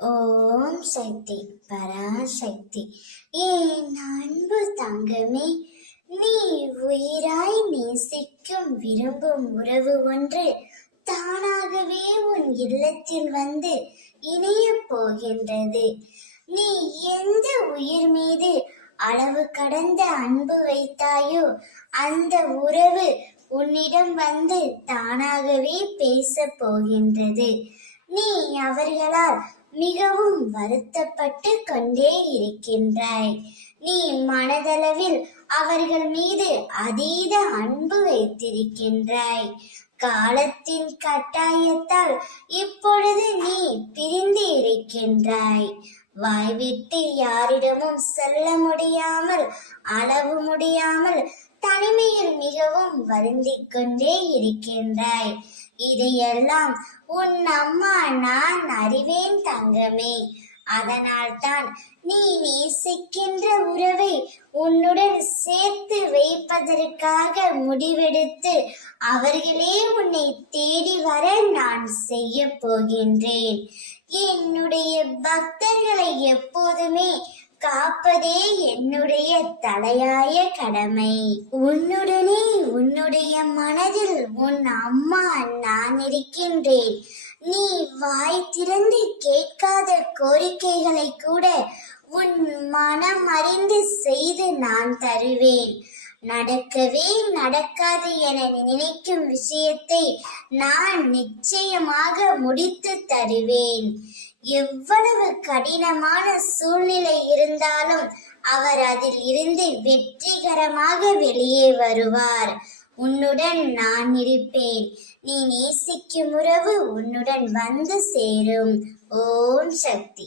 ஓம் சக்தி பராசக்தி. ஏன் அன்பு தங்கமே, நீ உயிராய் நேசிக்கும் விரும்பும் உறவு ஒன்று தானாகவே உன் இல்லத்தில் வந்து இணைய போகின்றது. நீ எந்த உயிர் மீது அளவு கடந்த அன்பு வைத்தாயோ அந்த உறவு உன்னிடம் வந்து தானாகவே பேச போகின்றது. நீ அவர்களால் மிகவும் வருத்தப்பட்டு கொண்டே இருக்கின்றாய். நீ மனதளவில் அவர்கள் மீது அதீத அன்பு வைத்திருக்கின்றாய். காலத்தின் கட்டாயத்தால் இப்பொழுது நீ பிரிந்து இருக்கின்றாய். வாய்விட்டு யாரிடமும் சொல்ல முடியாமல், அளவு முடியாமல் தனிமையில் மிகவும் வருந்திக் கொண்டே இருக்கின்றாய். இதையெல்லாம் உன் அம்மா நான் அறிவேன் தங்கமே. அதனால்தான் நீ நேசிக்கின்ற உறவை உன்னுடன் சேர்த்து வைப்பதற்காக முடிவெடுத்து அவர்களே உன்னை தேடி வர நான் செய்ய போகின்றேன். என்னுடைய பக்தர்களை எப்போதுமே காப்பதே என்னுடைய தலையாய கடமை. உன்னுடனே உன்னுடைய மனதில் உன் அம்மா நான் இருக்கின்றேன். நீ வாய் திறந்து கேட்காத கோரிக்கைகளை கூட உன் மனம் அறிந்து செய்து நான் தருவேன். நடக்கவே நடக்காது என நினைக்கும் விஷயத்தை நான் நிச்சயமாக முடித்து தருவேன். எவ்வளவு கடினமான சூழ்நிலை இருந்தாலும் அவர் அதில் இருந்து வெற்றிகரமாக வெளியே வருவார். உன்னுடன் நான் இருப்பேன். நீ நேசிக்கும் உறவு உன்னுடன் வந்து சேரும். ஓம் சக்தி.